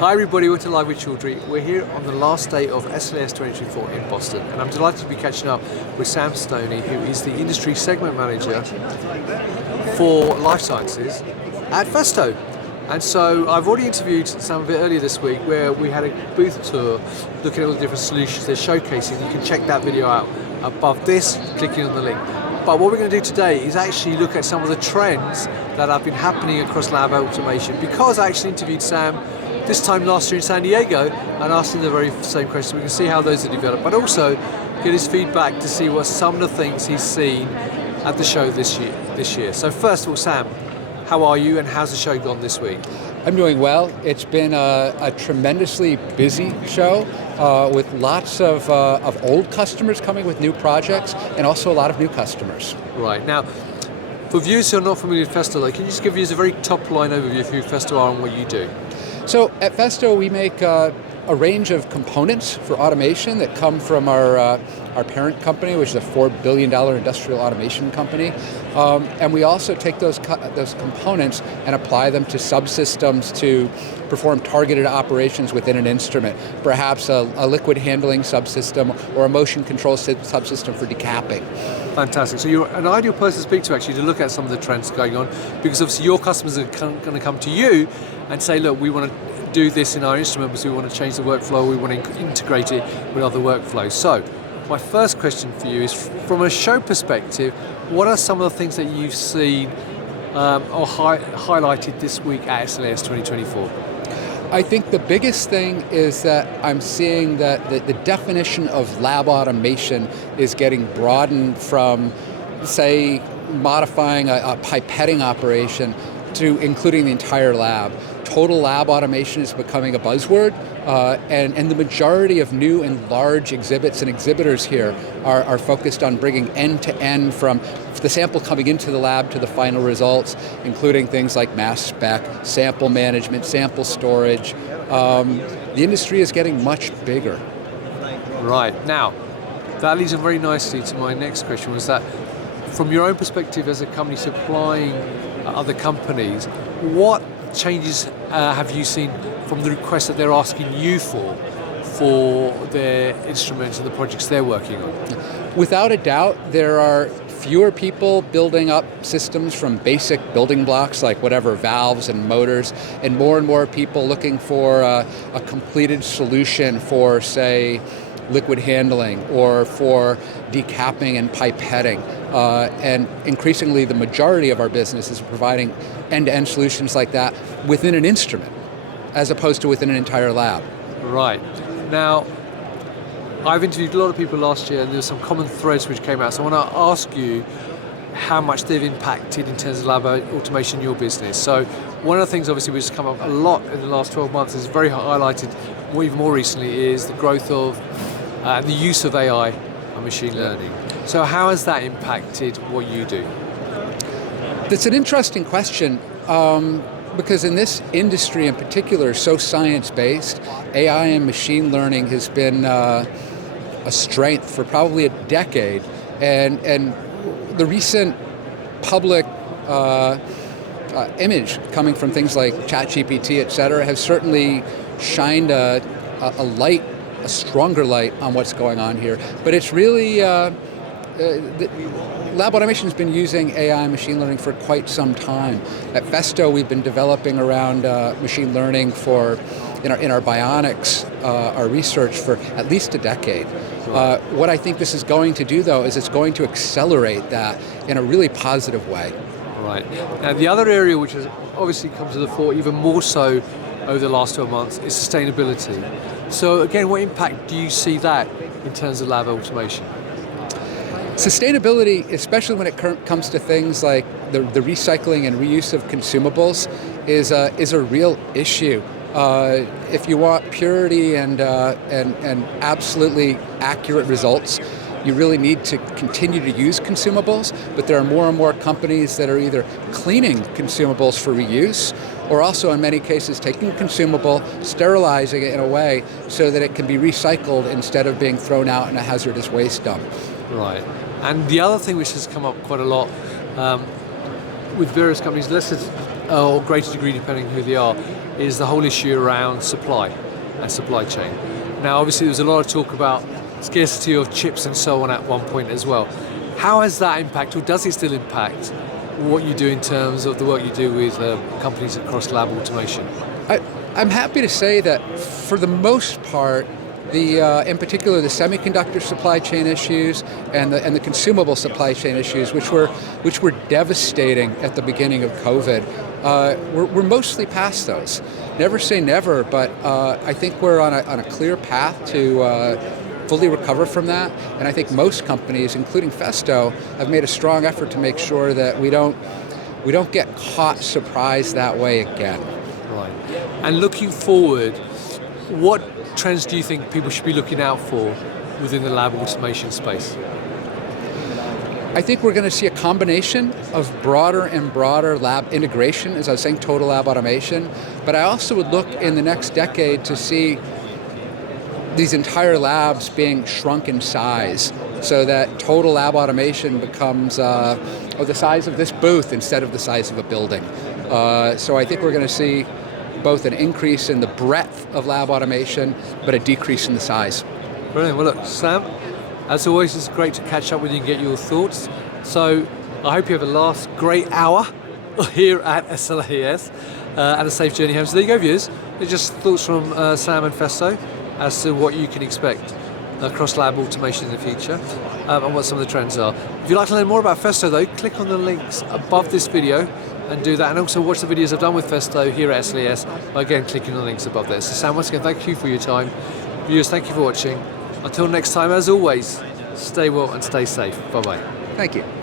Hi everybody, welcome to Live with Chaudhry. We're here on the last day of SLAS 2024 in Boston, and I'm delighted to be catching up with Sam Stoney, who is the Industry Segment Manager for Life Sciences at Festo. And so I've already interviewed Sam a bit earlier this week where we had a booth tour looking at all the different solutions they're showcasing. You can check that video out above this, clicking on the link. But what we're going to do today is actually look at some of the trends that have been happening across lab automation, because I actually interviewed Sam this time last year in San Diego and asked him the very same question. We can see how those are developed, but also get his feedback to see what some of the things he's seen at the show this year. So first of all, Sam, how are you and how's the show gone this week? I'm doing well. It's been a tremendously busy show with lots of old customers coming with new projects and also a lot of new customers. Right. Now, for viewers who are not familiar with Festo, can you just give us a very top line overview of who Festo are and what you do? So at Festo, we make a range of components for automation that come from our parent company, which is a $4 billion industrial automation company. And we also take those components and apply them to subsystems to perform targeted operations within an instrument, perhaps a liquid handling subsystem or a motion control subsystem for decapping. Fantastic. So you're an ideal person to speak to actually to look at some of the trends going on, because obviously your customers are going to come to you and say, look, we want to do this in our instrument because we want to change the workflow, we want to integrate it with other workflows. So my first question for you is, from a show perspective, what are some of the things that you've seen or highlighted this week at SLAS 2024? I think the biggest thing is that I'm seeing that the definition of lab automation is getting broadened from, say, modifying a pipetting operation to including the entire lab. Total lab automation is becoming a buzzword, and the majority of new and large exhibits and exhibitors here are focused on bringing end-to-end from the sample coming into the lab to the final results, including things like mass spec, sample management, sample storage. The industry is getting much bigger. Right. Now, that leads on very nicely to my next question, was that from your own perspective as a company supplying other companies, what changes have you seen from the requests that they're asking you for their instruments and the projects they're working on? Without a doubt, there are fewer people building up systems from basic building blocks like whatever valves and motors, and more people looking for a completed solution for, say, liquid handling or for decapping and pipetting. And increasingly the majority of our business is providing end-to-end solutions like that within an instrument as opposed to within an entire lab. Right. Now, I've interviewed a lot of people last year and there's some common threads which came out, so I want to ask you how much they've impacted in terms of lab automation in your business. So one of the things obviously which has come up a lot in the last 12 months is very highlighted even more recently is the growth of the use of AI and machine learning. So how has that impacted what you do? That's an interesting question, because in this industry in particular, so science-based, AI and machine learning has been a strength for probably a decade, and the recent public image coming from things like ChatGPT, et cetera, has certainly shined a stronger light on what's going on here. But it's really, lab automation has been using AI and machine learning for quite some time. At Festo, we've been developing around machine learning in our bionics, our research for at least a decade. Right. What I think this is going to do, though, is it's going to accelerate that in a really positive way. Right. Now, the other area which has obviously come to the fore even more so over the last 12 months is sustainability. So again, what impact do you see that in terms of lab automation? Sustainability, especially when it comes to things like the recycling and reuse of consumables, is a real issue. If you want purity and absolutely accurate results, you really need to continue to use consumables, but there are more and more companies that are either cleaning consumables for reuse, or also in many cases taking a consumable, sterilizing it in a way so that it can be recycled instead of being thrown out in a hazardous waste dump. Right. And the other thing which has come up quite a lot with various companies, lesser or greater degree depending who they are, is the whole issue around supply and supply chain. Now, obviously, there was a lot of talk about scarcity of chips and so on at one point as well. How has that impacted, or does it still impact, what you do in terms of the work you do with companies across lab automation? I'm happy to say that for the most part, in particular the semiconductor supply chain issues and the consumable supply chain issues, which were devastating at the beginning of COVID, we're mostly past those. Never say never, but I think we're on a clear path to fully recover from that. And I think most companies, including Festo, have made a strong effort to make sure that we don't get caught surprised that way again. Right. And looking forward, what trends do you think people should be looking out for within the lab automation space? I think we're going to see a combination of broader and broader lab integration, as I was saying, total lab automation. But I also would look in the next decade to see these entire labs being shrunk in size so that total lab automation becomes the size of this booth instead of the size of a building. So I think we're going to see both an increase in the breadth of lab automation, but a decrease in the size. Brilliant. Well, look, Sam, as always, it's great to catch up with you and get your thoughts. So I hope you have a last great hour here at SLAS and a safe journey home. So there you go, viewers. They're just thoughts from Sam and Festo as to what you can expect across lab automation in the future and what some of the trends are. If you'd like to learn more about Festo, though, click on the links above this video and do that, and also watch the videos I've done with Festo here at SLAS by again clicking on the links above there. So Sam, once again, thank you for your time. Viewers, thank you for watching. Until next time, as always, stay well and stay safe. Bye-bye. Thank you.